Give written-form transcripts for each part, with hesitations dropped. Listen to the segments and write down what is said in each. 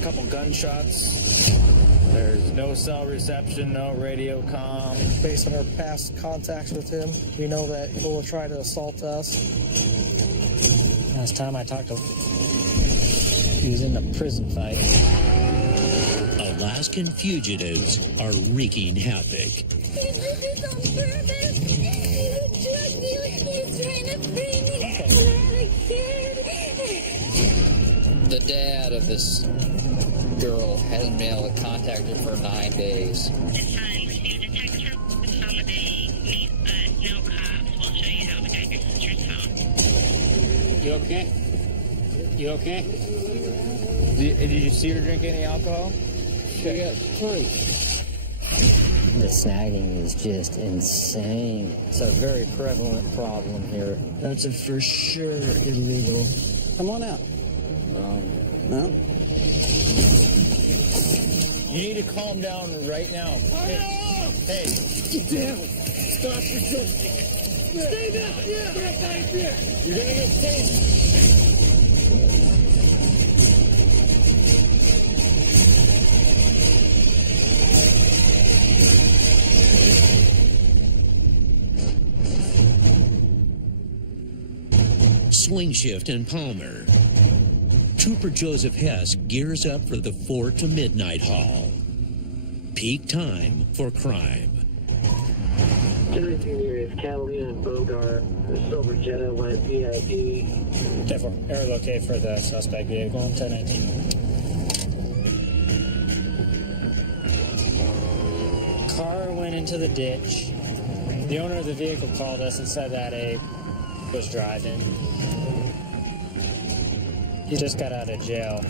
couple gunshots. There's no cell reception, no radio comm. Based on our past contacts with him, we know that he will try to assault us. Last time I talked to him, he was in a prison fight. Alaskan fugitives are wreaking havoc. He did this on purpose. He's a drug dealer. He's trying to free me when I had a kid. The dad of this girl hasn't been able to contact her for 9 days. It's received a text from the phone that they need, but no cops. We'll show you how we got your sister's phone. You okay? You okay? Did you see her drink any alcohol? She got three. The snagging is just insane. It's a very prevalent problem here. That's a for sure illegal. Come on out. No? You need to calm down right now. Hey. Get down. Stop resisting. Stay down. Yeah. Get back here. You're gonna get tased. Swing shift in Palmer. Trooper Joseph Hess gears up for the 4 to midnight haul. Peak time for crime. Everything here is Catalina and Bogart. The silver Jetta went PID. Therefore, air locate for the suspect vehicle on 1019. Car went into the ditch. The owner of the vehicle called us and said that a was driving. He just got out of jail.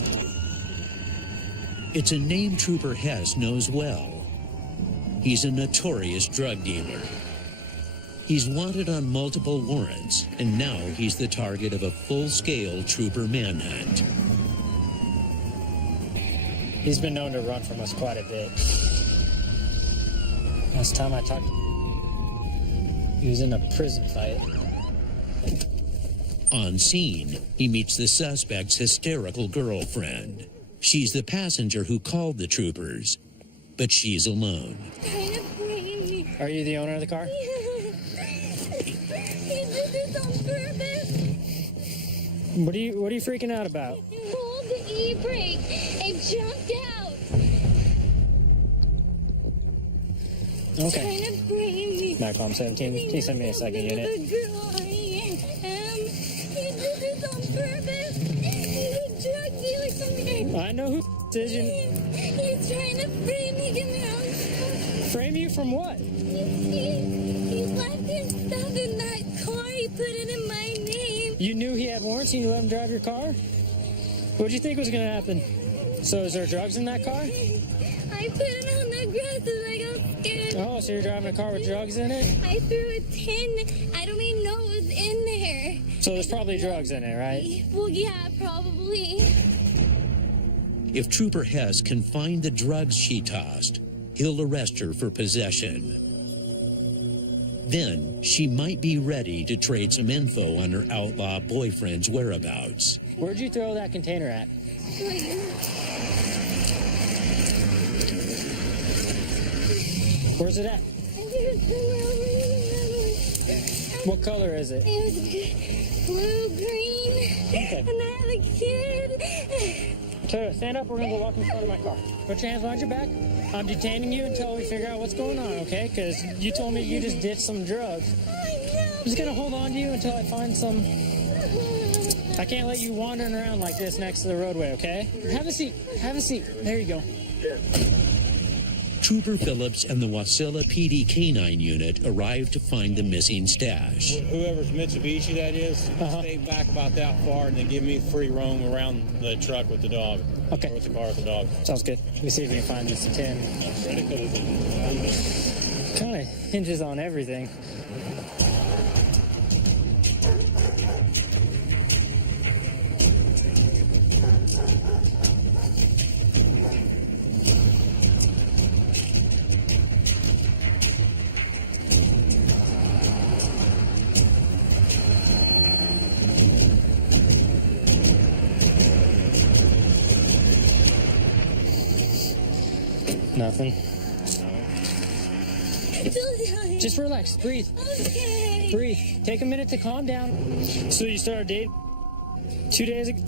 It's a name Trooper Hess knows well. He's a notorious drug dealer. He's wanted on multiple warrants, and now he's the target of a full-scale trooper manhunt. He's been known to run from us quite a bit. Last time I talked to him, he was in a prison fight. On scene, he meets the suspect's hysterical girlfriend. She's the passenger who called the troopers, but she's alone. Trying to free me. Are you the owner of the car? He did this on purpose. What are you freaking out about? Hold the e-brake and jumped out. Okay. Trying to free me. Macom 17, can you send me a second unit? The girl I am. He did this on purpose. He's a drug dealer. Something. I know who is you. He's trying to free me. Get me out. Frame you from what? He left his stuff in that car. He put it in my name. You knew he had warrants and you let him drive your car? What'd you think was going to happen? So is there drugs in that car? I put it on the grass and I got scared. Oh, so you're driving a car with drugs in it? I threw a tin. I don't even know it was in there. So there's probably drugs in it, right? Well, yeah, probably. If Trooper Hess can find the drugs she tossed, he'll arrest her for possession. Then she might be ready to trade some info on her outlaw boyfriend's whereabouts. Where'd you throw that container at? Where's it at? What color is it? It was blue, green, Okay. and I had a kid. So stand up, we're gonna go walk in front of my car. Put your hands behind your back. I'm detaining you until we figure out what's going on, okay? Because you told me you just did some drugs. I'm just gonna hold on to you until I find some... I can't let you wandering around like this next to the roadway, okay? Have a seat. Have a seat. There you go. Trooper Phillips and the Wasilla PD K-9 unit arrived to find the missing stash. Whoever's Mitsubishi that is, stay back about that far and then give me free roam around the truck with the dog. Okay. Or with the car with the dog. Sounds good. Let me see if we can find this 10. Kind of hinges on everything. Nothing. Still dying. Just relax. Breathe. Okay. Breathe. Take a minute to calm down. So you started dating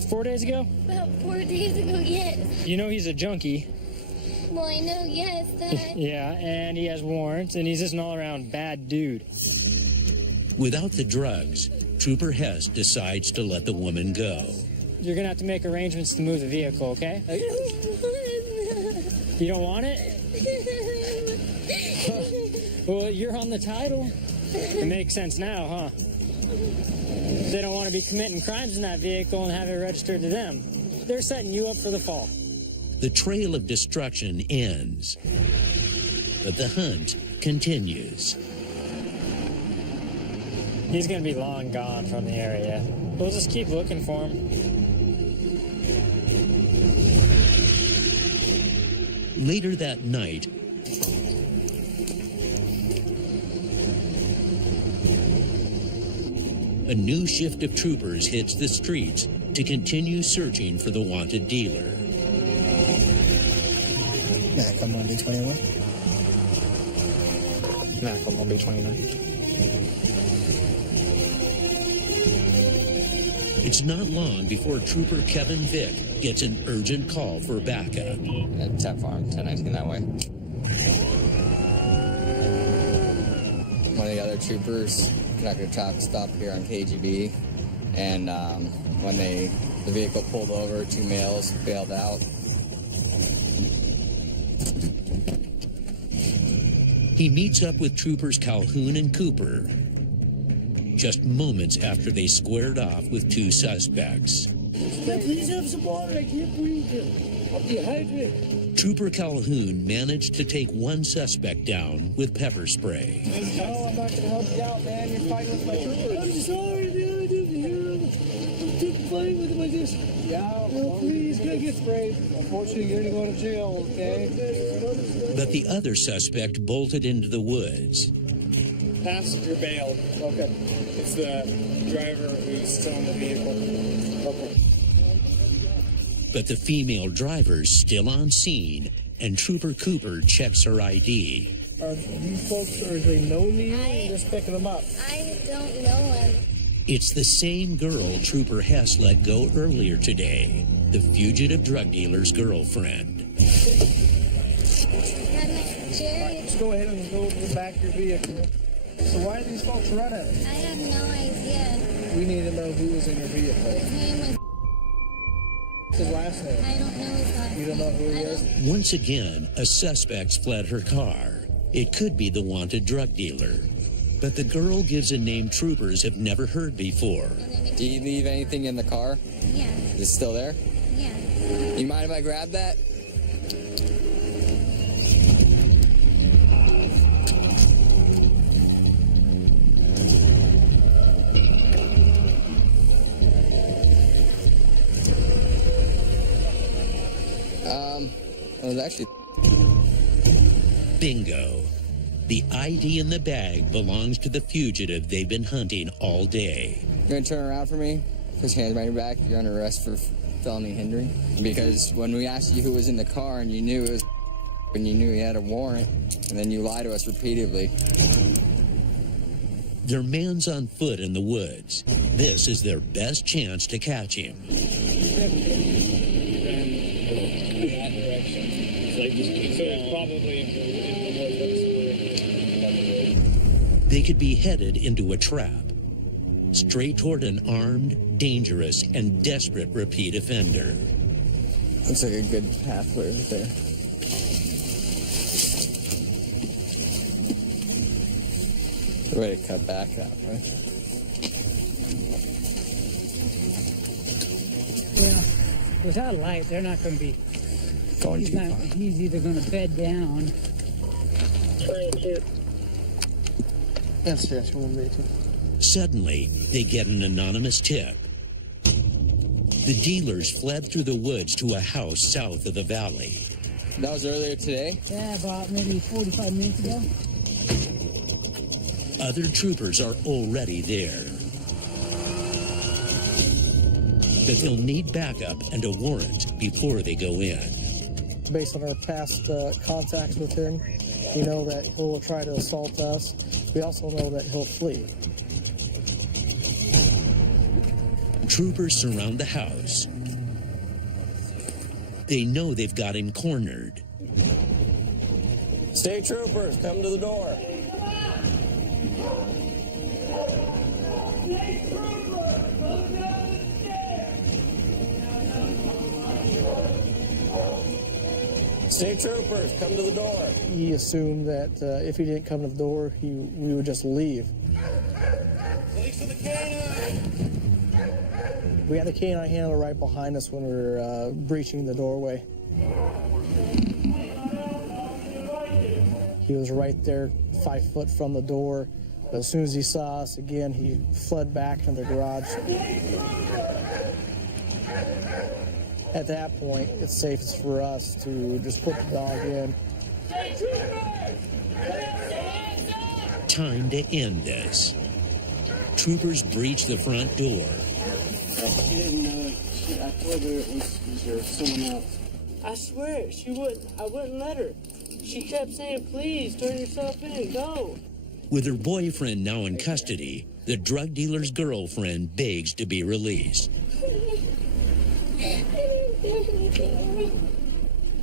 4 days ago? About 4 days ago, yes. You know he's a junkie. Well, I know, yes, that. Yeah, and he has warrants, and he's just an all-around bad dude. Without the drugs, Trooper Hess decides to let the woman go. You're gonna have to make arrangements to move the vehicle, okay? You don't want it? Well, you're on the title. It makes sense now, huh? They don't want to be committing crimes in that vehicle and have it registered to them. They're setting you up for the fall. The trail of destruction ends, but the hunt continues. He's gonna be long gone from the area. We'll just keep looking for him. Later that night, a new shift of troopers hits the streets to continue searching for the wanted dealer. Mac, I'm on B21. Mac, I'm on B29. It's not long before Trooper Kevin Vick gets an urgent call for backup. At Tap Farm, 1019 that way. One of the other troopers conducted a traffic stop here on KGB, and when the vehicle pulled over, 2 males bailed out. He meets up with Troopers Calhoun and Cooper just moments after they squared off with 2 suspects. Please have some water. I can't breathe. I'm dehydrated. Trooper Calhoun managed to take 1 suspect down with pepper spray. No, I'm not going to help you out, man. You're fighting with my troopers. I'm sorry, man. I didn't hear him. I'm too fighting with him. I just... Yeah, well, please, gotta get sprayed. Unfortunately, you're going to go to jail, okay? But the other suspect bolted into the woods. Passenger bailed. Okay. It's the driver who's still in the vehicle. Okay. But the female driver's still on scene, and Trooper Cooper checks her ID. Are these folks, are they known to you? Or just picking them up? I don't know him. It's the same girl Trooper Hess let go earlier today, the fugitive drug dealer's girlfriend. Jerry, Just go ahead and go to the back of your vehicle. So why are these folks running? I have no idea. We need to know who was in your vehicle. His name was... What's his last name? I don't know his last name. You don't know who he is? Once again, a suspect's fled her car. It could be the wanted drug dealer. But the girl gives a name troopers have never heard before. Do you leave anything in the car? Yeah, Is it still there? yeah. You mind if I grab that? It was actually... Bingo. The ID in the bag belongs to the fugitive they've been hunting all day. You're gonna turn around for me? Put your hands behind your back. You're under arrest for felony hindering. Because when we asked you who was in the car and you knew it was and you knew he had a warrant, and then you lied to us repeatedly. Their man's on foot in the woods. This is their best chance to catch him. They could be headed into a trap, straight toward an armed, dangerous, and desperate repeat offender. Looks like a good pathway right there. Good way to cut back that way. Yeah, without light, they're not going to be. Going too far. He's either going to bed down. 22. Yes, yes, 182. Suddenly, they get an anonymous tip. The dealers fled through the woods to a house south of the valley. That was earlier today? Yeah, about maybe 45 minutes ago. Other troopers are already there. But they'll need backup and a warrant before they go in. Based on our past contacts with him, we know that he'll try to assault us. We also know that he'll flee. Troopers surround the house. They know they've got him cornered. State troopers, come to the door. State troopers, come to the door. He assumed that if he didn't come to the door, we would just leave. Police for the canine. We had the canine handler right behind us when we were breaching the doorway. He was right there, 5 foot from the door. But as soon as he saw us again, he fled back into the garage. At that point, it's safe for us to just put the dog in. Time to end this. Troopers breach the front door. She didn't know it. I told her it was someone else. I swear, I wouldn't let her. She kept saying, please, turn yourself in, go. With her boyfriend now in custody, the drug dealer's girlfriend begs to be released.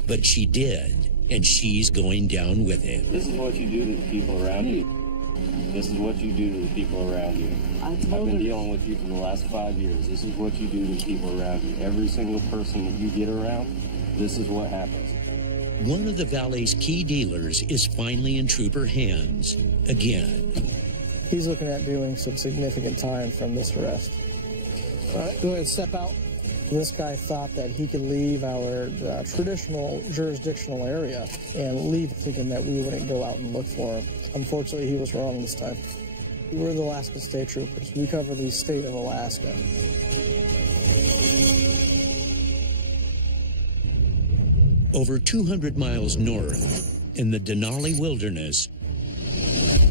But she did, and she's going down with him. This is what you do to the people around you. This is what you do to the people around you. I've been dealing with you for the last 5 years. This is what you do to the people around you. Every single person that you get around, this is what happens. One of the Valley's key dealers is finally in trooper hands again. He's looking at doing some significant time from this arrest. All right, go ahead and step out. This guy thought that he could leave our traditional jurisdictional area and leave thinking that we wouldn't go out and look for him. Unfortunately, he was wrong this time. We're the Alaska State Troopers. We cover the state of Alaska. Over 200 miles north, in the Denali Wilderness,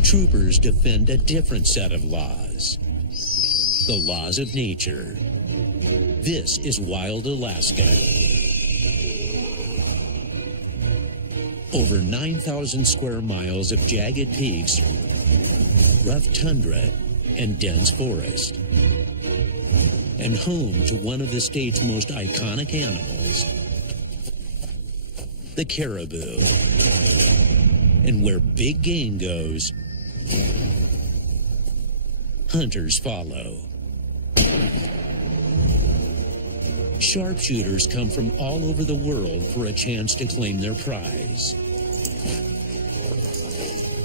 troopers defend a different set of laws. The laws of nature. This is wild Alaska. Over 9,000 square miles of jagged peaks, rough tundra, and dense forest. And home to one of the state's most iconic animals, the caribou. And where big game goes, hunters follow. Sharpshooters come from all over the world for a chance to claim their prize.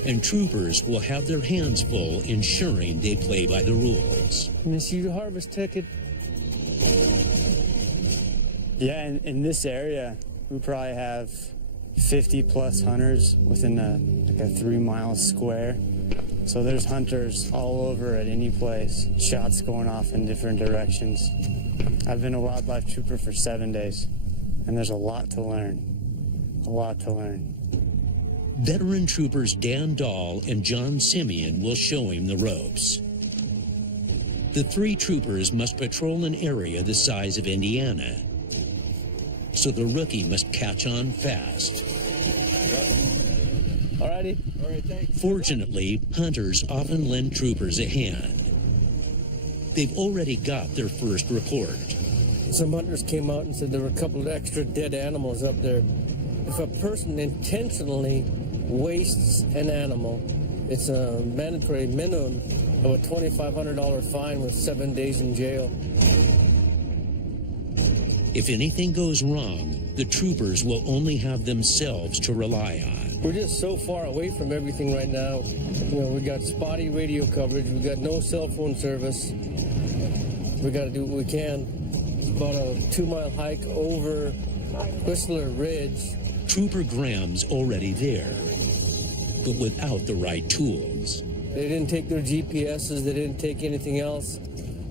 And troopers will have their hands full ensuring they play by the rules. Miss you harvest ticket. Yeah, in this area, we probably have 50 plus hunters within a 3 mile square. So there's hunters all over at any place, shots going off in different directions. I've been a wildlife trooper for 7 days, and there's a lot to learn. A lot to learn. Veteran troopers Dan Dahl and John Simeon will show him the ropes. The three troopers must patrol an area the size of Indiana, so the rookie must catch on fast. Alrighty. All right, thanks. Fortunately, hunters often lend troopers a hand. They've already got their first report. Some hunters came out and said there were a couple of extra dead animals up there. If a person intentionally wastes an animal, it's a mandatory minimum of a $2,500 fine with 7 days in jail. If anything goes wrong, the troopers will only have themselves to rely on. We're just so far away from everything right now. You know, we got spotty radio coverage. We got no cell phone service. We got to do what we can. It's about a 2 mile hike over Whistler Ridge. Trooper Graham's already there, but without the right tools. They didn't take their GPSs. They didn't take anything else.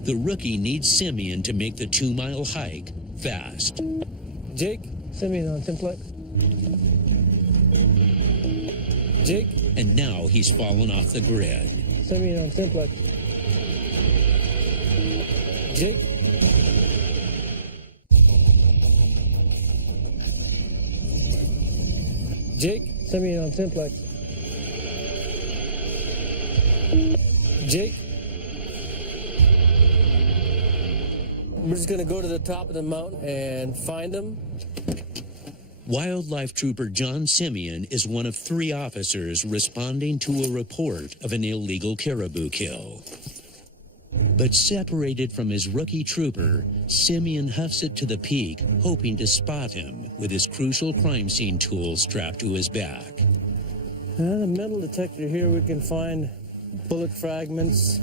The rookie needs Simeon to make the 2 mile hike fast. Jake? Simeon on Simplex. Jake? And now he's fallen off the grid. Simeon on Simplex. Jake? Jake, send me on Simplex. Jake? We're just gonna go to the top of the mountain and find him. Wildlife Trooper John Simeon is one of 3 officers responding to a report of an illegal caribou kill. But separated from his rookie trooper, Simeon huffs it to the peak, hoping to spot him with his crucial crime scene tool strapped to his back. The metal detector here, we can find bullet fragments,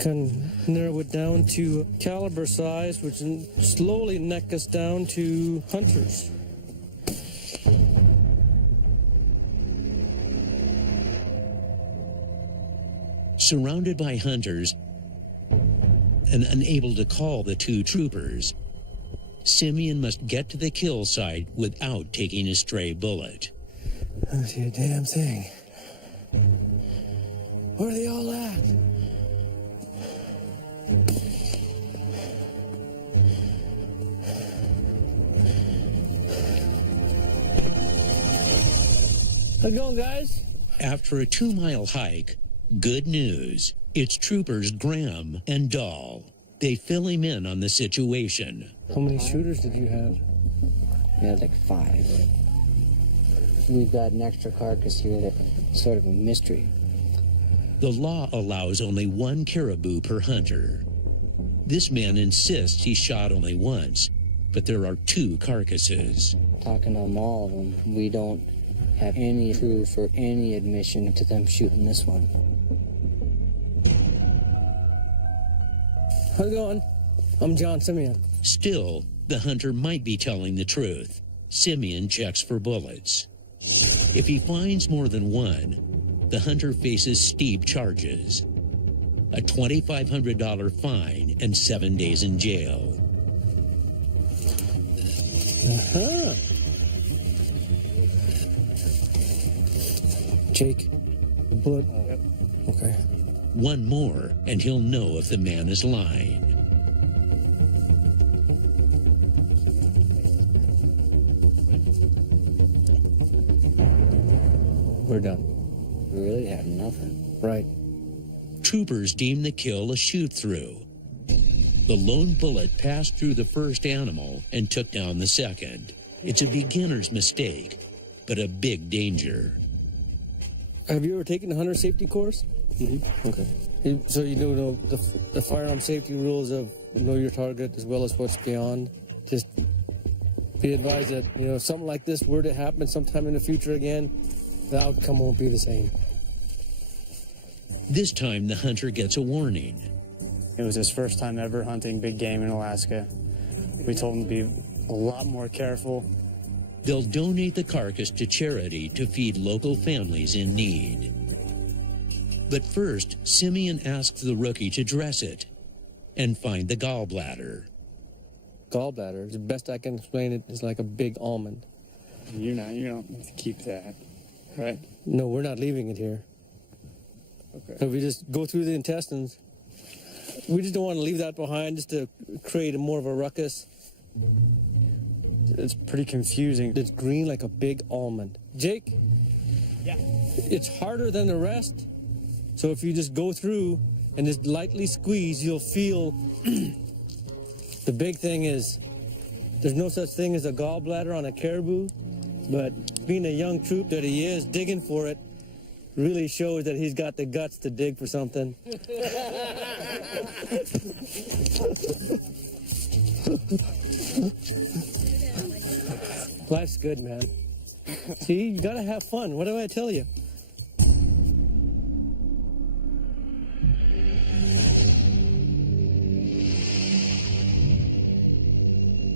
can narrow it down to caliber size, which slowly neck us down to hunters. Surrounded by hunters and unable to call the 2 troopers, Simeon must get to the kill site without taking a stray bullet. I don't see a damn thing. Where are they all at? How's it going, guys? After a 2-mile hike, good news. It's troopers Graham and Dahl. They fill him in on the situation. How many shooters did you have? We had like 5. We've got an extra carcass here that's sort of a mystery. The law allows only 1 caribou per hunter. This man insists he shot only once, but there are 2 carcasses. Talking to them all of them, we don't have any proof or any admission to them shooting this one. How's it going? I'm John Simeon. Still, the hunter might be telling the truth. Simeon checks for bullets. If he finds more than 1, the hunter faces steep charges. A $2,500 fine and 7 days in jail. Uh-huh. Jake, the bullet. Okay. 1 more, and he'll know if the man is lying. We're done. We really have nothing. Right. Troopers deem the kill a shoot-through. The lone bullet passed through the first animal and took down the second. It's a beginner's mistake, but a big danger. Have you ever taken a hunter safety course? Mm-hmm. Okay. So you know the firearm safety rules of know your target as well as what's beyond. Just be advised that, if something like this were to happen sometime in the future again, the outcome won't be the same. This time the hunter gets a warning. It was his first time ever hunting big game in Alaska. We told him to be a lot more careful. They'll donate the carcass to charity to feed local families in need. But first, Simeon asks the rookie to dress it and find the gallbladder. Gallbladder, the best I can explain it, is like a big almond. You don't need to keep that, right? No, we're not leaving it here. Okay. So we just go through the intestines. We just don't want to leave that behind just to create more of a ruckus. It's pretty confusing. It's green like a big almond. Jake? Yeah. It's harder than the rest. So if you just go through and just lightly squeeze, you'll feel... The big thing is, there's no such thing as a gallbladder on a caribou, but being a young troop that he is, digging for it, really shows that he's got the guts to dig for something. Life's good, man. See, you gotta have fun. What do I tell you?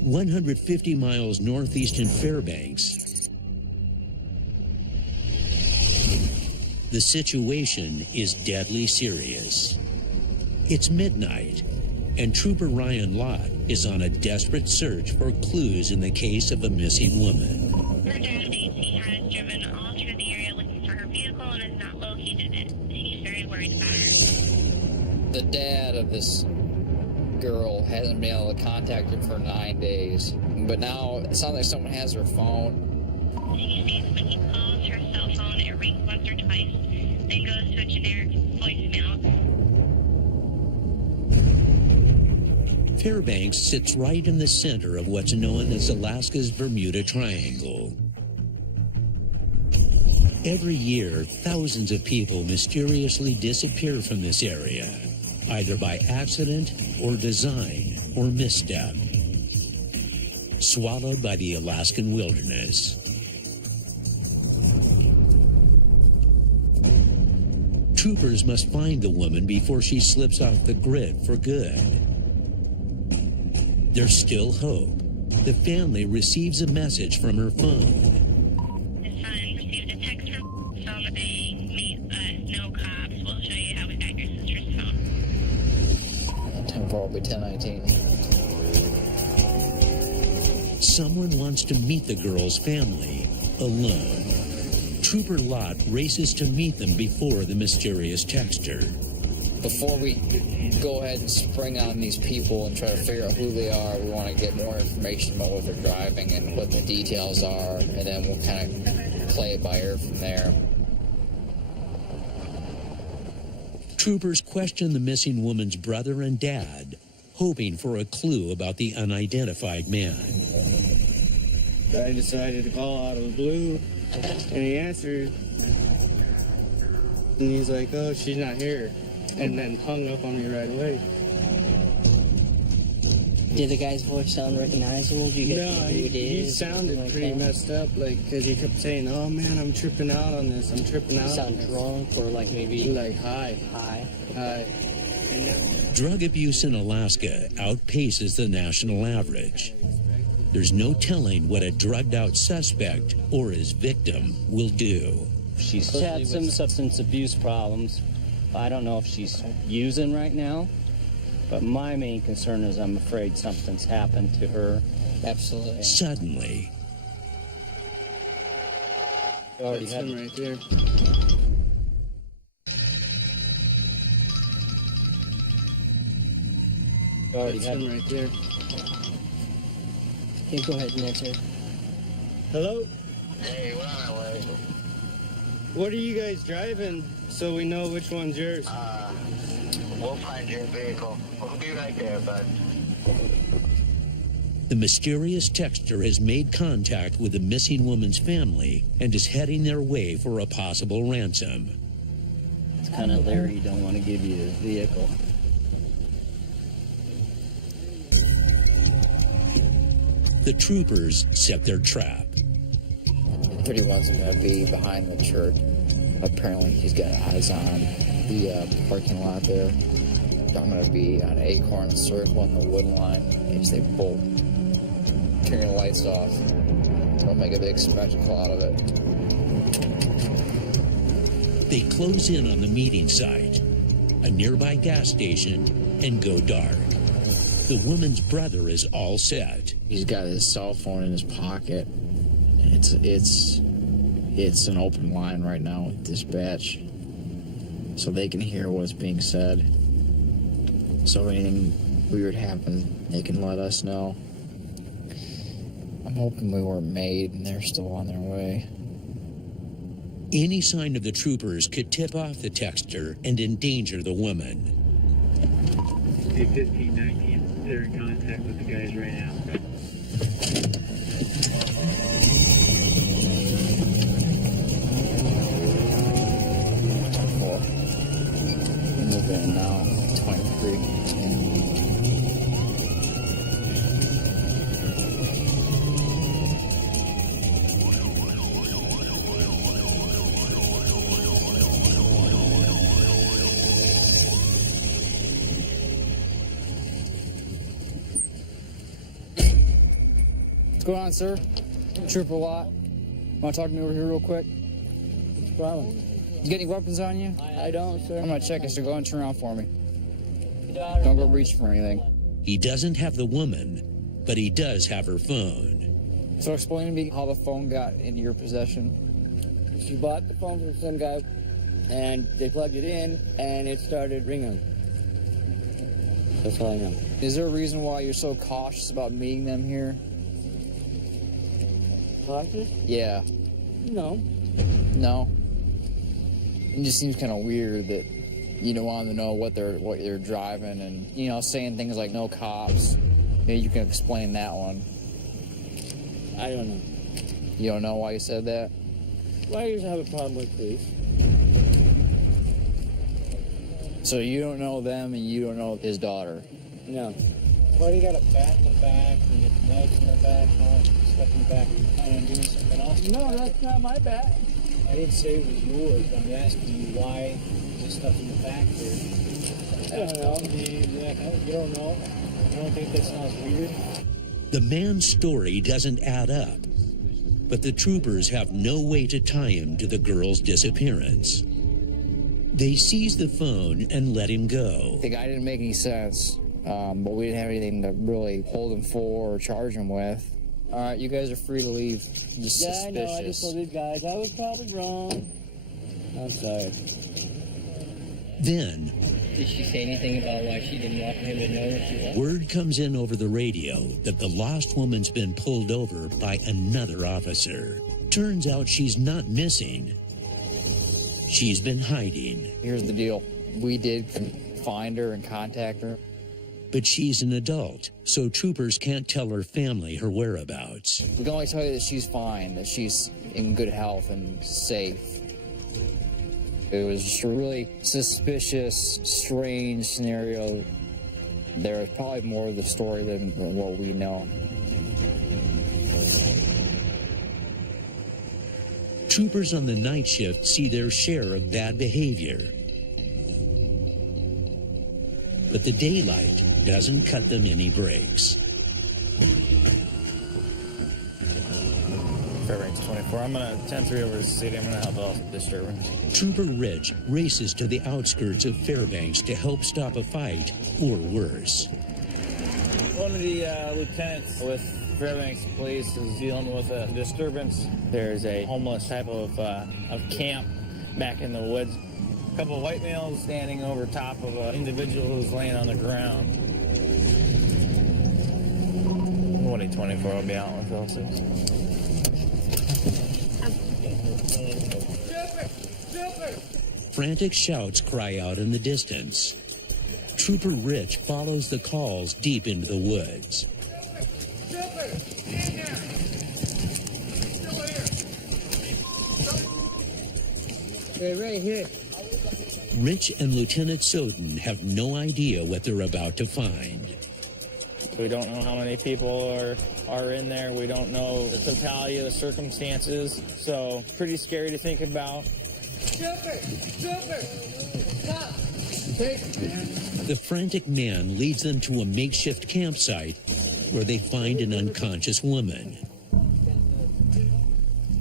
"150 miles northeast in Fairbanks, the situation is deadly serious. It's midnight, and Trooper Ryan Lott is on a desperate search for clues in the case of a missing woman. Her dad states he has driven all through the area looking for her vehicle and has not located it. He's very worried about her. The dad of this girl hasn't been able to contact him for 9 days. But now it sounds like someone has her phone. He states when he calls her cell phone, it rings once or twice, then goes to a generic voicemail. Fairbanks sits right in the center of what's known as Alaska's Bermuda Triangle. Every year, thousands of people mysteriously disappear from this area, either by accident or design or misstep, swallowed by the Alaskan wilderness. Troopers must find the woman before she slips off the grid for good. There's still hope. The family receives a message from her phone. His son received a text from telling that they meet us, no cops. We'll show you how we got your sister's phone. 10-4 will be 10-19. Someone wants to meet the girl's family alone. Trooper Lott races to meet them before the mysterious texter. Before we go ahead and spring on these people and try to figure out who they are, we want to get more information about what they're driving and what the details are, and then we'll kind of play it by ear from there. Troopers question the missing woman's brother and dad, hoping for a clue about the unidentified man. I decided to call out of the blue, and he answered, and he's like, "Oh, she's not here," and then hung up on me right away. Did the guy's voice sound recognizable? Do you get No, who it he is? sounded Like pretty that? messed up, like, because he kept saying, "Oh man, I'm tripping out on this. I'm tripping out." He sound on this." drunk or like maybe Like high. Drug abuse in Alaska outpaces the national average. There's no telling what a drugged-out suspect or his victim will do. She's had some substance abuse problems. I don't know if she's using right now, but my main concern is I'm afraid something's happened to her. Absolutely. Suddenly, That's him right there. That's him right there. Okay, go ahead and answer. Hello? Hey, what on, Larry? What are you guys driving so we know which one's yours? We'll find your vehicle. We'll be right there, bud. the mysterious texter has made contact with the missing woman's family and is heading their way for a possible ransom. It's kind of Larry, don't want to give you his vehicle. The troopers set their trap. 31's going to be behind the church. Apparently he's got eyes on the parking lot there. I'm going to be on Acorn Circle on the wood line in case they bolt. Turn your lights off. Don't make a big spectacle out of it. They close in on the meeting site, a nearby gas station, and go dark. The woman's brother is all set. He's got his cell phone in his pocket. It's an open line right now with dispatch, so they can hear what's being said. So if anything weird happens, they can let us know. I'm hoping we weren't made and they're still on their way. Any sign of the troopers could tip off the texter and endanger the woman. Hey, 1519, they're in contact with the guys right now. Moving now, 23. What's going on, sir? Trooper Watt. Want to talk to me over here real quick? What's the problem? You got any weapons on you? I don't, sir. I'm going to check it, so go ahead and turn around for me. Don't go reach for anything. He doesn't have the woman, but he does have her phone. So explain to me how the phone got into your possession. She bought the phone from some guy, and they plugged it in, and it started ringing. That's all I know. Is there a reason why you're so cautious about meeting them here? Cautious? Yeah. No. No. It just seems kind of weird that you don't want to know what they're driving, and saying things like no cops. Maybe you can explain that one. I don't know. You don't know why you said that? Why do you have a problem with police? So you don't know them, and you don't know his daughter. No. Why do you got a bat in the back and you got knives in the back and all stuff in the back? Are you planning on doing something else? No, that's not my bat. I didn't say it was yours. I'm asking you why there's stuff in the back there. I don't know. You don't know? You don't think that sounds weird? The man's story doesn't add up, but the troopers have no way to tie him to the girl's disappearance. They seize the phone and let him go. The guy didn't make any sense, but we didn't have anything to really hold him for or charge him with. All right, you guys are free to leave. Just suspicious. I know. I just told these guys I was probably wrong. I'm sorry. Then, Did she say anything about why she didn't want him to know where she was? word comes in over the radio that the lost woman's been pulled over by another officer. Turns out she's not missing. She's been hiding. Here's the deal. We did find her and contact her. But she's an adult, so troopers can't tell her family her whereabouts. We can only tell you that she's fine, that she's in good health and safe. It was just a really suspicious, strange scenario. There is probably more of the story than what we know. Troopers on the night shift see their share of bad behavior. But the daylight doesn't cut them any breaks. Fairbanks 24. I'm going to 10-3 over to the city. I'm going to help out disturbance. Trooper Rich races to the outskirts of Fairbanks to help stop a fight, or worse. One of the lieutenants with Fairbanks Police is dealing with a disturbance. There's a homeless type of camp back in the woods. A couple of white males standing over top of an individual who's laying on the ground. 2024 will be out with L6. Frantic shouts cry out in the distance. Trooper Rich follows the calls deep into the woods. They're right here. Rich and Lieutenant Soden have no idea what they're about to find. We don't know how many people are in there. We don't know the totality of the circumstances. So pretty scary to think about. The frantic man leads them to a makeshift campsite where they find an unconscious woman.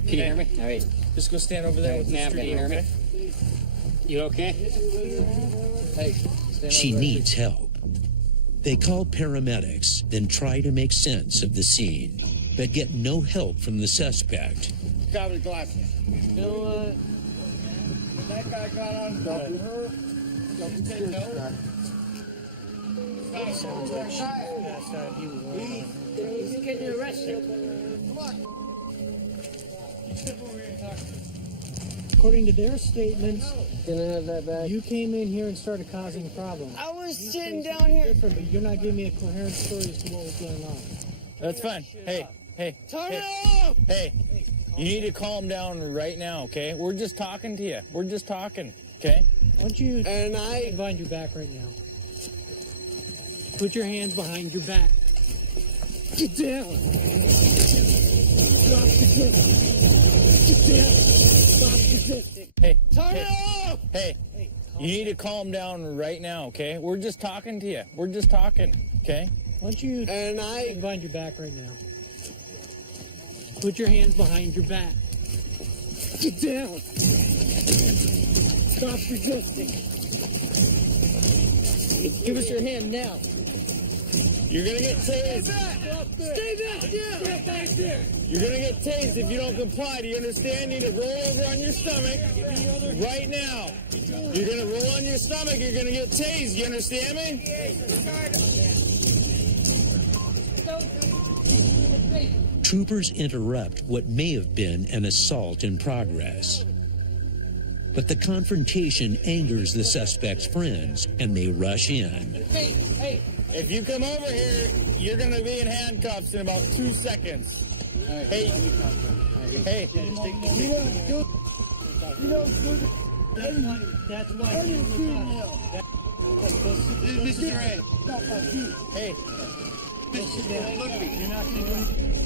Can you hear me? All right. Just go stand over there with the Ma'am, can you hear me? You okay? Hey, She needs help. They call paramedics, then try to make sense of the scene, but get no help from the suspect. Guy with glasses. You know what? That guy got on top of her. He's getting arrested. According to their statements, you came in here and started causing problems. I was sitting down here. Different, but you're not giving me a coherent story as to what was going on. That's fine. Hey. Turn it off! Hey, you need to calm down right now, okay? We're just talking to you. We're just talking, okay? Why don't you get behind your back right now? Put your hands behind your back. Get down! Stop resisting! Get down! Stop resisting! Hey, Turn it off! Hey, you need to calm down right now, okay? We're just talking to you. We're just talking, okay? Why don't you get behind your back right now? Put your hands behind your back. Get down! Stop resisting! Give us your hand now. You're gonna get tased. Stay back there! Step back there! You're gonna get tased if you don't comply. Do you understand? You need to roll over on your stomach right now. You're gonna roll on your stomach. You're gonna get tased. You understand me? Troopers interrupt what may have been an assault in progress. But the confrontation angers the suspect's friends, and they rush in. Hey, if you come over here, you're going to be in handcuffs in about 2 seconds. Hey. That's why. This is right. Hey. Look at me. You're not going to.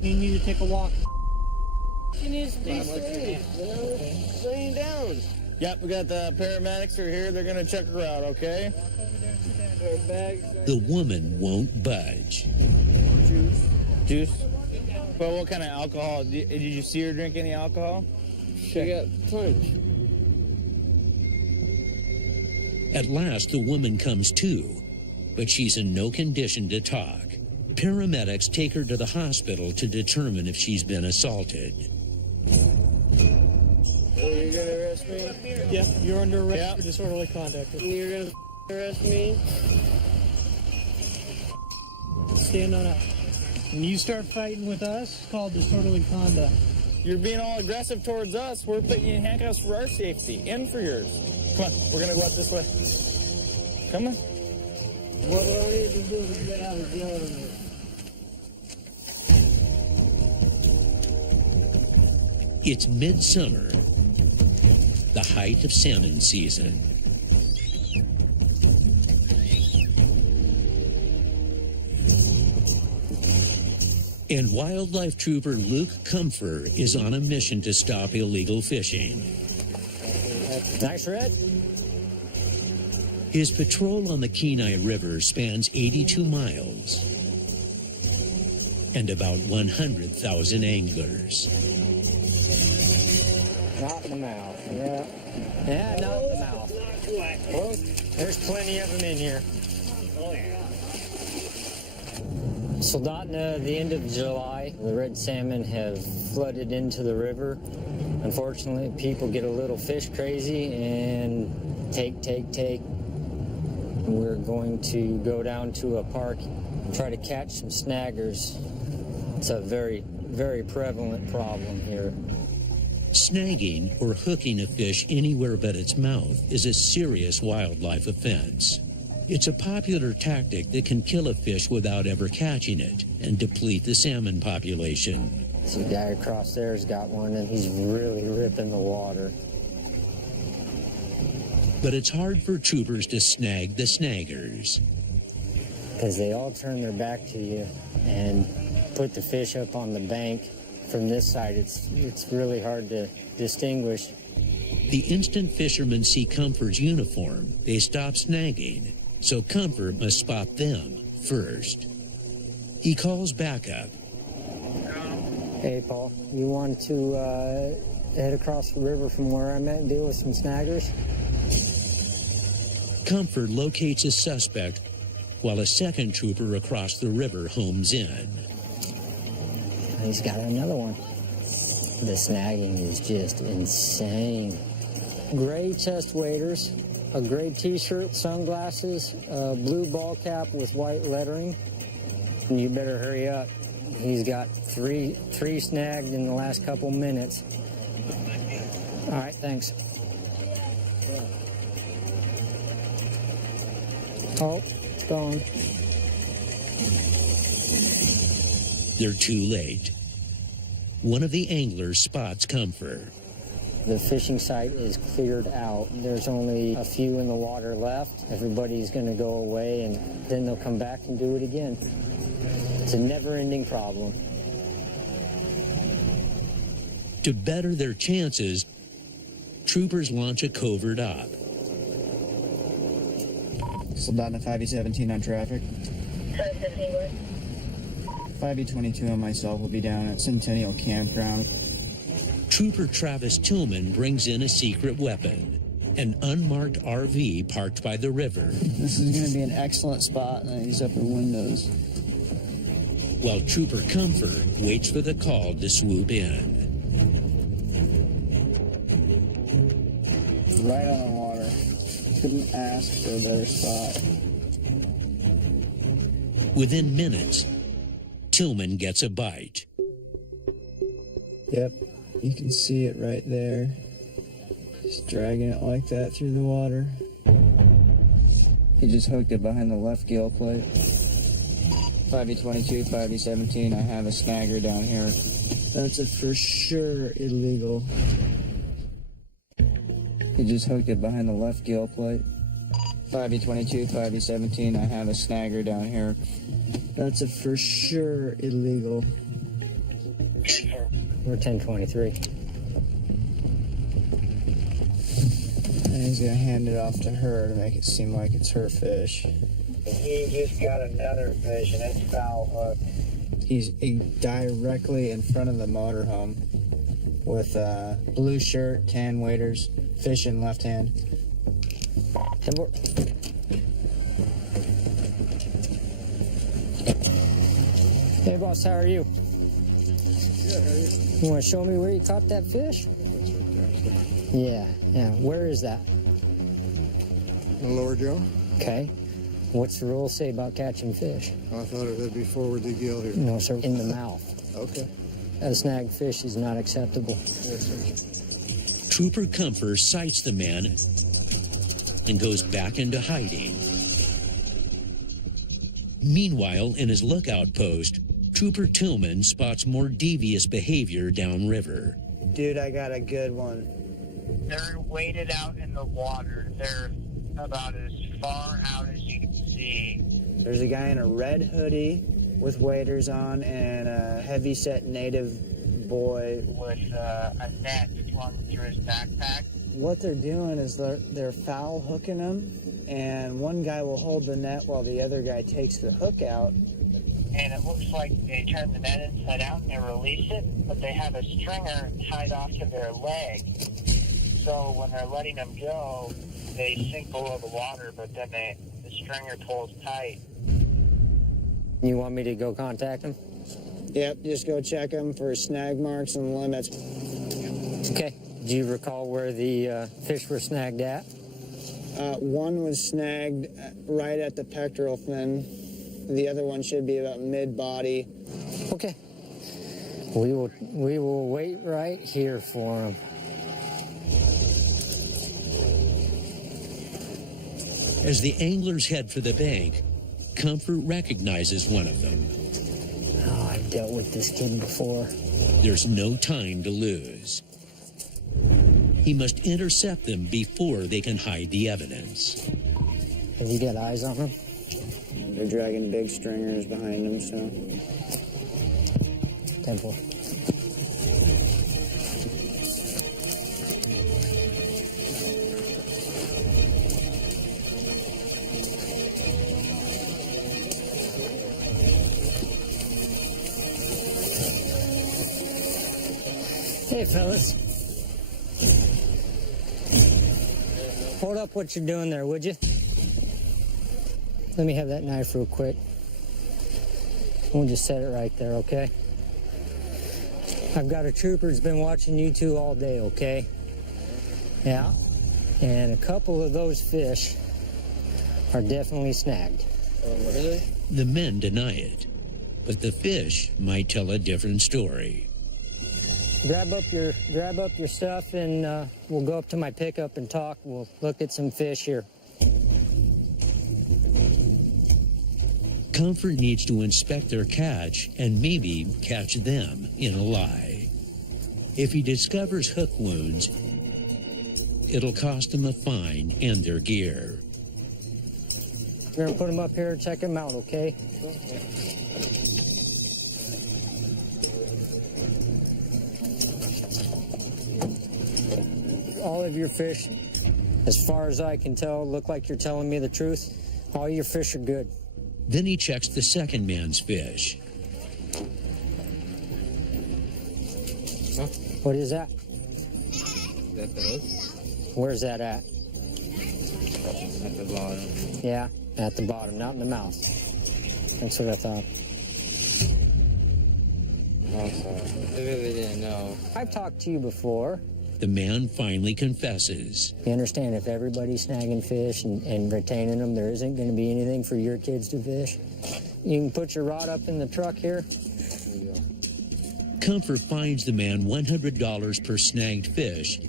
You need to take a walk. She needs to be safe. Laying down. Yep, we got the paramedics are here. They're going to check her out, okay? The woman won't budge. Juice? Well, what kind of alcohol? Did you see her drink any alcohol? She got punched. At last, the woman comes to, but she's in no condition to talk. Paramedics take her to the hospital to determine if she's been assaulted. Are you gonna arrest me? Yeah, you're under arrest for disorderly conduct. You're gonna arrest me? Stand on up. When you start fighting with us, it's called disorderly conduct. You're being all aggressive towards us. We're putting you in handcuffs for our safety and for yours. Come on, we're gonna go out this way. Come on. What do I need to do to get out of jail tonight? It's midsummer, the height of salmon season. And wildlife trooper Luke Comfer is on a mission to stop illegal fishing. Nice red. His patrol on the Kenai River spans 82 miles and about 100,000 anglers. Not in the mouth. Yeah. Yeah, not in the mouth. Well, there's plenty of them in here. Oh, yeah. Soldotna, the end of July, the red salmon have flooded into the river. Unfortunately, people get a little fish crazy and take. We're going to go down to a park and try to catch some snaggers. It's a very, very prevalent problem here. Snagging or hooking a fish anywhere but its mouth is a serious wildlife offense. It's a popular tactic that can kill a fish without ever catching it and deplete the salmon population. See, the guy across there has got one, and he's really ripping the water. But it's hard for troopers to snag the snaggers. Because they all turn their back to you and put the fish up on the bank. From this side, it's really hard to distinguish. The instant fishermen see Comfort's uniform, they stop snagging, so Comfort must spot them first. He calls backup. Hey, Paul, you want to head across the river from where I'm at and deal with some snaggers? Comfort locates a suspect while a second trooper across the river homes in. He's got another one. The snagging is just insane. Gray chest waders, a gray t-shirt, sunglasses, a blue ball cap with white lettering. And you better hurry up. He's got three snagged in the last couple minutes. All right, thanks. Oh, it's gone. They're too late. One of the anglers spots Comfort. The fishing site is cleared out. There's only a few in the water left. Everybody's going to go away, and then they'll come back and do it again. It's a never-ending problem. To better their chances, troopers launch a covert op. Soldotna 5E17 on traffic. 515 what? 5E22 and myself will be down at Centennial Campground. Trooper Travis Tillman brings in a secret weapon, an unmarked RV parked by the river. This is going to be an excellent spot in these upper windows. While Trooper Comfort waits for the call to swoop in. Right on the water. Couldn't ask for a better spot. Within minutes, Tillman gets a bite. Yep, you can see it right there. Just dragging it like that through the water. He just hooked it behind the left gill plate. 5E22, 5E17, I have a snagger down here. That's a for sure illegal. He just hooked it behind the left gill plate. 5E22, 5E17, I have a snagger down here. That's a for sure illegal. We're 1023. And he's gonna hand it off to her to make it seem like it's her fish. He just got another fish and it's foul hooked. He's directly in front of the motorhome with blue shirt, tan waders, fish in left hand. Hey, boss, how are you? Good, how are you? You want to show me where you caught that fish? Yeah. Where is that? In Lower Joe? Okay. What's the rule say about catching fish? I thought it would be forward the gill here. No, sir. In the mouth. Okay. A snagged fish is not acceptable. Yes, sir. Trooper Comfer sights the man and goes back into hiding. Meanwhile, in his lookout post, Trooper Tillman spots more devious behavior downriver. Dude, I got a good one. They're waded out in the water. They're about as far out as you can see. There's a guy in a red hoodie with waders on and a heavy-set native boy With a net flung through his backpack. What they're doing is they're foul hooking them, and one guy will hold the net while the other guy takes the hook out. And it looks like they turn the net inside out and they release it, but they have a stringer tied off to their leg. So when they're letting them go, they sink below the water, but then the stringer pulls tight. You want me to go contact him? Yep, just go check them for snag marks and limits. Okay. Do you recall where the fish were snagged at? One was snagged right at the pectoral fin. The other one should be about mid-body. Okay. We will wait right here for him. As the anglers head for the bank, Comfort recognizes one of them. Oh, I've dealt with this kid before. There's no time to lose. He must intercept them before they can hide the evidence. Have you got eyes on them? They're dragging big stringers behind them, so. 10-4. Hey, fellas. Hold up what you're doing there, would you? Let me have that knife real quick. We'll just set it right there, okay? I've got a trooper who's been watching you two all day, okay? Yeah. And a couple of those fish are definitely snagged. What are they? The men deny it, but the fish might tell a different story. Grab up your stuff, and we'll go up to my pickup and talk. We'll look at some fish here. Comfort needs to inspect their catch and maybe catch them in a lie. If he discovers hook wounds, it'll cost them a fine and their gear. We're gonna put them up here and check them out, okay? All of your fish, as far as I can tell, look like you're telling me the truth. All your fish are good. Then he checks the second man's fish. Huh? What is that? Is that the hook? Where's that at? At the bottom. Yeah, at the bottom, not in the mouth. That's what I thought. Oh, sorry. I really didn't know. I've talked to you before. The man finally confesses. You understand, if everybody's snagging fish and retaining them, there isn't going to be anything for your kids to fish. You can put your rod up in the truck here. Comfort finds the man $100 per snagged fish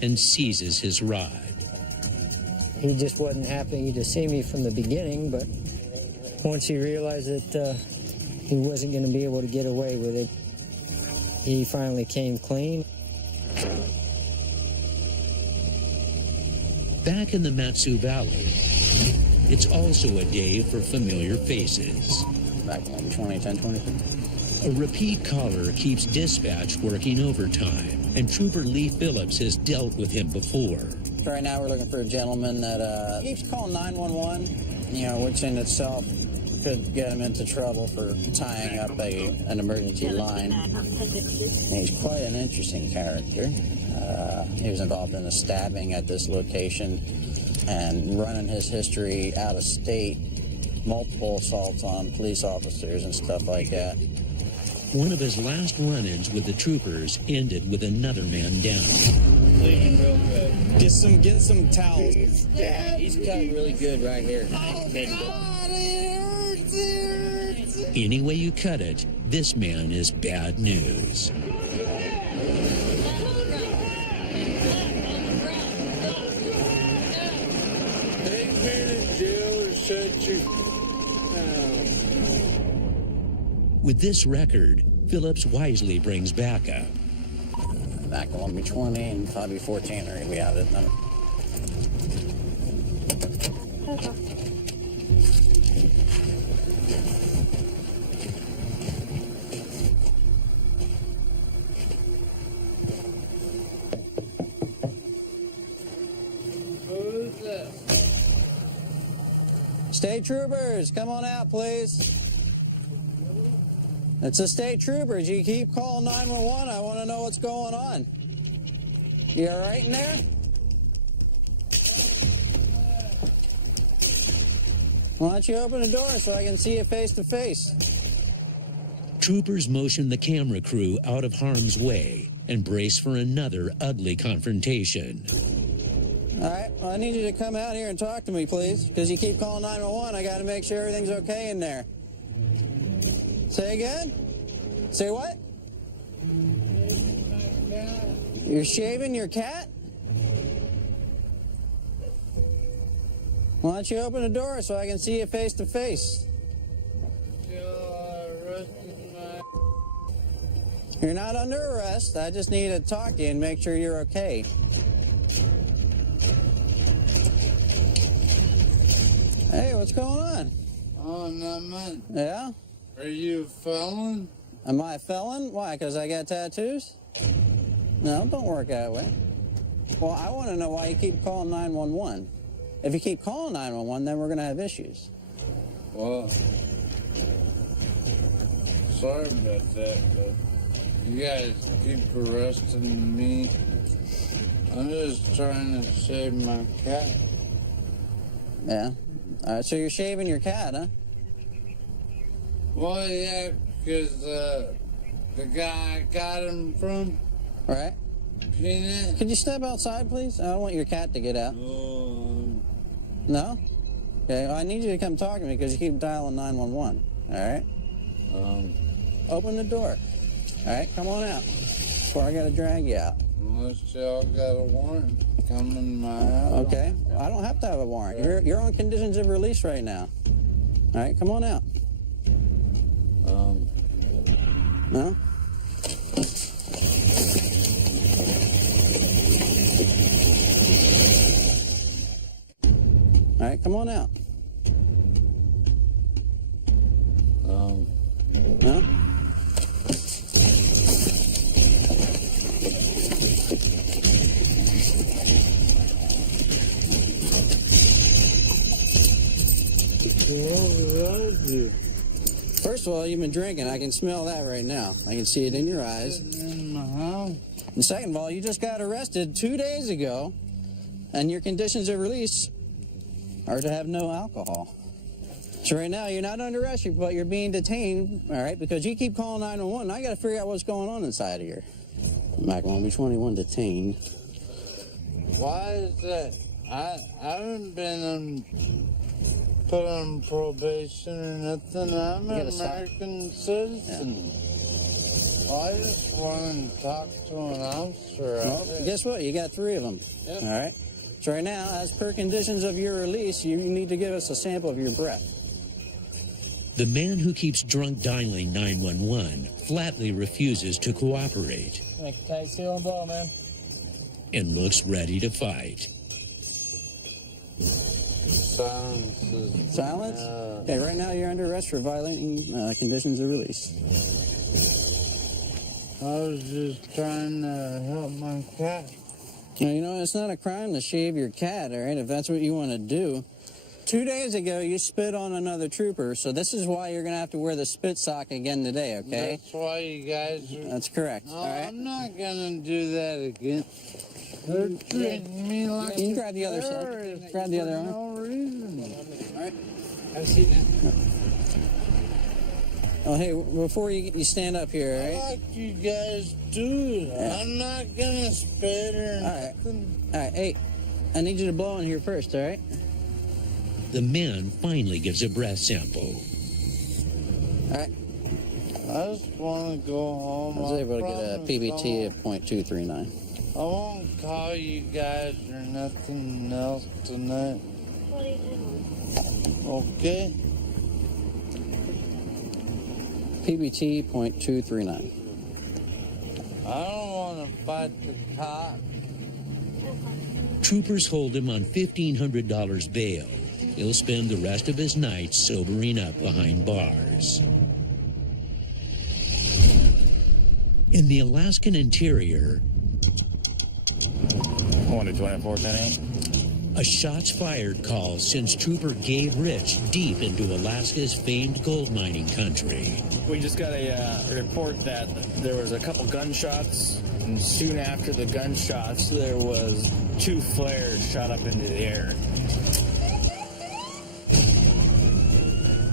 and seizes his rod. He just wasn't happy to see me from the beginning, but once he realized that he wasn't going to be able to get away with it, he finally came clean. Back in the Matsu Valley, it's also a day for familiar faces. Back on 1022. A repeat caller keeps dispatch working overtime, and Trooper Lee Phillips has dealt with him before. Right now we're looking for a gentleman that keeps calling 911, you know, which in itself could get him into trouble for tying up an emergency line. And he's quite an interesting character. He was involved in a stabbing at this location and running his history out of state, multiple assaults on police officers and stuff like that. One of his last run-ins with the troopers ended with another man down. Bleeding real good. Get some towels. He's cut really good right here. Any way you cut it, this man is bad news. Take me to jail or shut you. With this record, Phillips wisely brings backup. Back on 20 and 5B14 are going to be out at night. State troopers, come on out, please. It's the state troopers. You keep calling 911. I want to know what's going on. You all right in there? Why don't you open the door so I can see you face to face? Troopers motion the camera crew out of harm's way and brace for another ugly confrontation. All right, well, I need you to come out here and talk to me, please, because you keep calling 911. I got to make sure everything's okay in there. Say again? Say what? You're shaving your cat? Why don't you open the door so I can see you face to face? You're not under arrest. I just need to talk to you and make sure you're okay. Hey, what's going on? Oh, not much. Yeah? Are you a felon? Am I a felon? Why? Because I got tattoos? No, don't work that way. Well, I want to know why you keep calling 911. If you keep calling 911, then we're going to have issues. Well, sorry about that, but you guys keep arresting me. I'm just trying to save my cat. Yeah? All right, so you're shaving your cat, huh? Well, yeah, because the guy I got him from. Right. Could you step outside, please? I don't want your cat to get out. No? Okay, well, I need you to come talk to me because you keep dialing 911. All right? Open the door. All right, come on out before I got to drag you out. Unless y'all got a warrant coming my house. Okay, well, I don't have to have a warrant. You're on conditions of release right now. All right, come on out. No? All right, come on out. No? First of all, you've been drinking. I can smell that right now. I can see it in your eyes. In my house. And second of all, you just got arrested 2 days ago, and your conditions of release are to have no alcohol. So right now, you're not under arrest, but you're being detained, all right, because you keep calling 911. I got to figure out what's going on inside of here. Mac 1B21 detained. Why is that? I haven't been put on probation or nothing. I'm an American citizen. Yeah. I just want to talk to an officer. Well, guess what? You got 3 of them. Yep. All right. So right now, as per conditions of your release, you need to give us a sample of your breath. The man who keeps drunk dialing 911 flatly refuses to cooperate Make a tight seal and blow, man. and looks ready to fight. Silence. Silence? Okay, right now you're under arrest for violating conditions of release. I was just trying to help my cat. Now, you know, it's not a crime to shave your cat, all right, if that's what you want to do. 2 days ago, you spit on another trooper, so this is why you're going to have to wear the spit sock again today, okay? That's why you guys are... That's correct, No, all right? I'm not going to do that again. They're treating me like You can grab the other side. terrorist Grab the other for arm. no reason. All right. Have a seat, man. Oh, hey, before you stand up here, all right? Like you guys do. Yeah. I'm not going to spit or All right. nothing. All right, hey, I need you to blow in here first, all right? The man finally gives a breath sample. All right. I just want to go home. I was able to get a promise PBT of .239. I won't call you guys or nothing else tonight. Okay? PBT .239. I don't want to fight the cop. Troopers hold him on $1,500 bail. He'll spend the rest of his night sobering up behind bars. In the Alaskan interior, 1-24, 10-8. a shots fired call sends Trooper Gabe Rich deep into Alaska's famed gold mining country. We just got a report that there was a couple gunshots, and soon after the gunshots, there was 2 flares shot up into the air.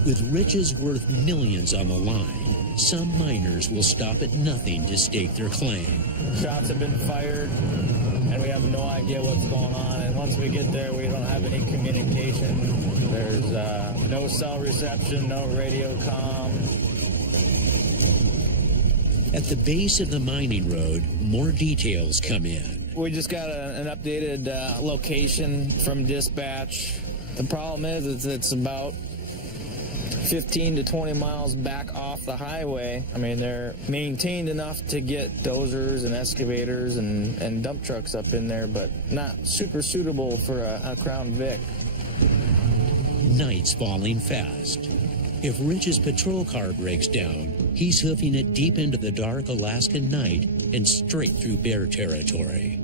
With riches worth millions on the line, some miners will stop at nothing to stake their claim. Shots have been fired, and we have no idea what's going on. And once we get there, we don't have any communication. There's no cell reception, no radio comm. At the base of the mining road, more details come in. We just got an updated location from dispatch. The problem is it's about 15 to 20 miles back off the highway. I mean, they're maintained enough to get dozers and excavators and dump trucks up in there, but not super suitable for a Crown Vic. Night's falling fast. If Rich's patrol car breaks down, he's hoofing it deep into the dark Alaskan night and straight through bear territory.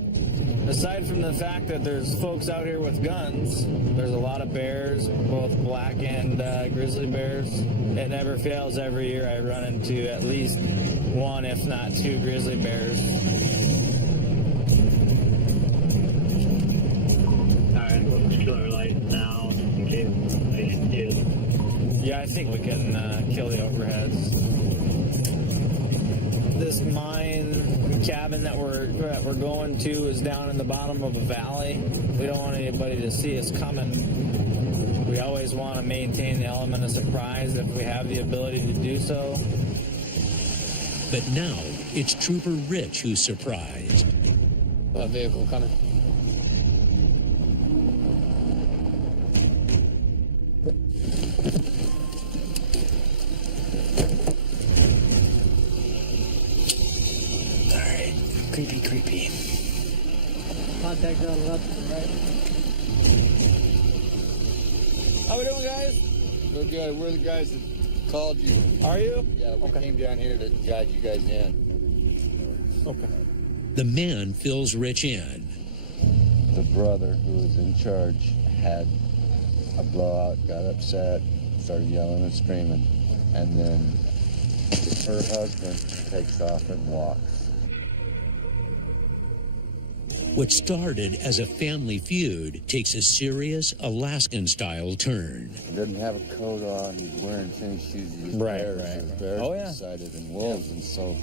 Aside from the fact that there's folks out here with guns, there's a lot of bears, both black and grizzly bears. It never fails. Every year I run into at least 1, if not 2 grizzly bears. Alright, what's killer light now? In case they do. Yeah, I think we can kill the overheads. This mine cabin that we're going to is down in the bottom of a valley. We don't want anybody to see us coming. We always want to maintain the element of surprise if we have the ability to do so. But now, it's Trooper Rich who's surprised. A vehicle coming. Alright, creepy. Contact on the left and right. How we doing, guys? We're good. We're the guys that called you. Are you? Yeah, we came down here to guide you guys in. Okay. The man fills Rich in. The brother who was in charge had a blowout, got upset, started yelling and screaming, and then her husband takes off and walks. What started as a family feud takes a serious Alaskan-style turn. He didn't have a coat on, he's wearing tennis shoes, he was Right. bears Oh, yeah. decided in wolves, and so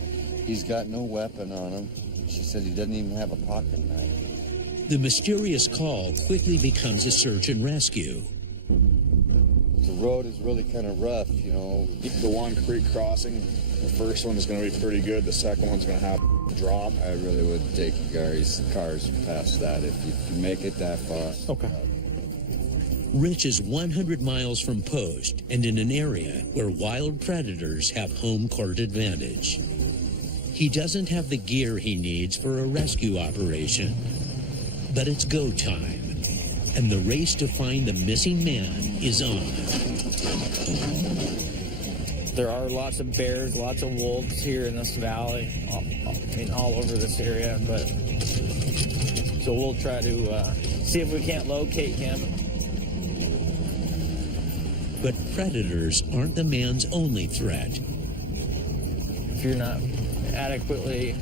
he's got no weapon on him. She said he doesn't even have a pocket knife. The mysterious call quickly becomes a search and rescue. The road is really kind of rough, you know. The one creek crossing The first one's going to be pretty good. The second one's going to have a drop. I really wouldn't take cars past that if you make it that far. Okay. Rich is 100 miles from post and in an area where wild predators have home court advantage. He doesn't have the gear he needs for a rescue operation, but it's go time, and the race to find the missing man is on. There are lots of bears, lots of wolves here in this valley, all over this area, but so we'll try to see if we can't locate him. But predators aren't the man's only threat. If you're not adequately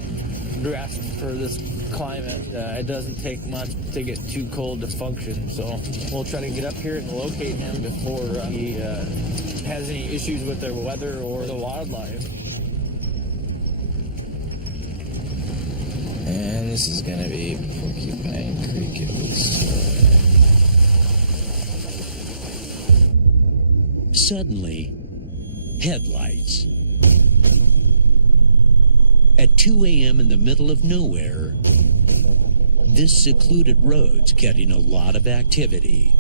dressed for this climate, it doesn't take much to get too cold to function. So we'll try to get up here and locate him before he has any issues with the weather or the wildlife. And this is going to be Porcupine Creek at least. Suddenly, headlights. At 2 a.m. in the middle of nowhere, this secluded road's getting a lot of activity.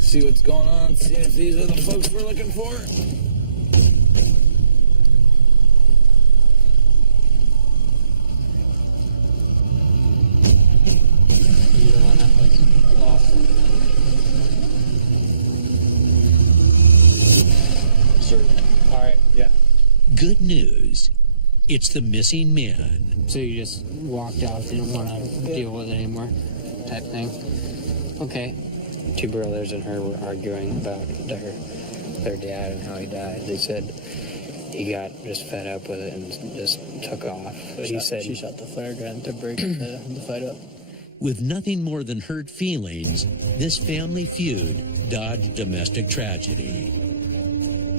See what's going on, see if these are the folks we're looking for. All right, yeah. Good news. It's the missing man. So you just walked out, didn't want to deal with it anymore, type thing. Okay. Two brothers and her were arguing about their dad and how he died. They said he got just fed up with it and just took off. But he said she shot the flare gun to break the fight up. With nothing more than hurt feelings, this family feud dodged domestic tragedy.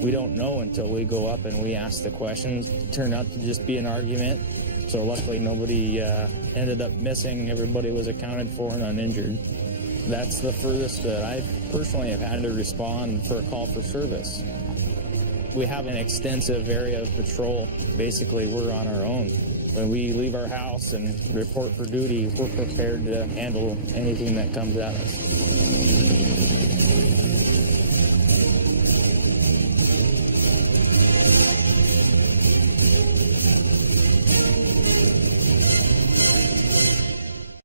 We don't know until we go up and we ask the questions. It turned out to just be an argument. So luckily nobody ended up missing. Everybody was accounted for and uninjured. That's the furthest that I personally have had to respond for a call for service. We have an extensive area of patrol. Basically, we're on our own. When we leave our house and report for duty, we're prepared to handle anything that comes at us.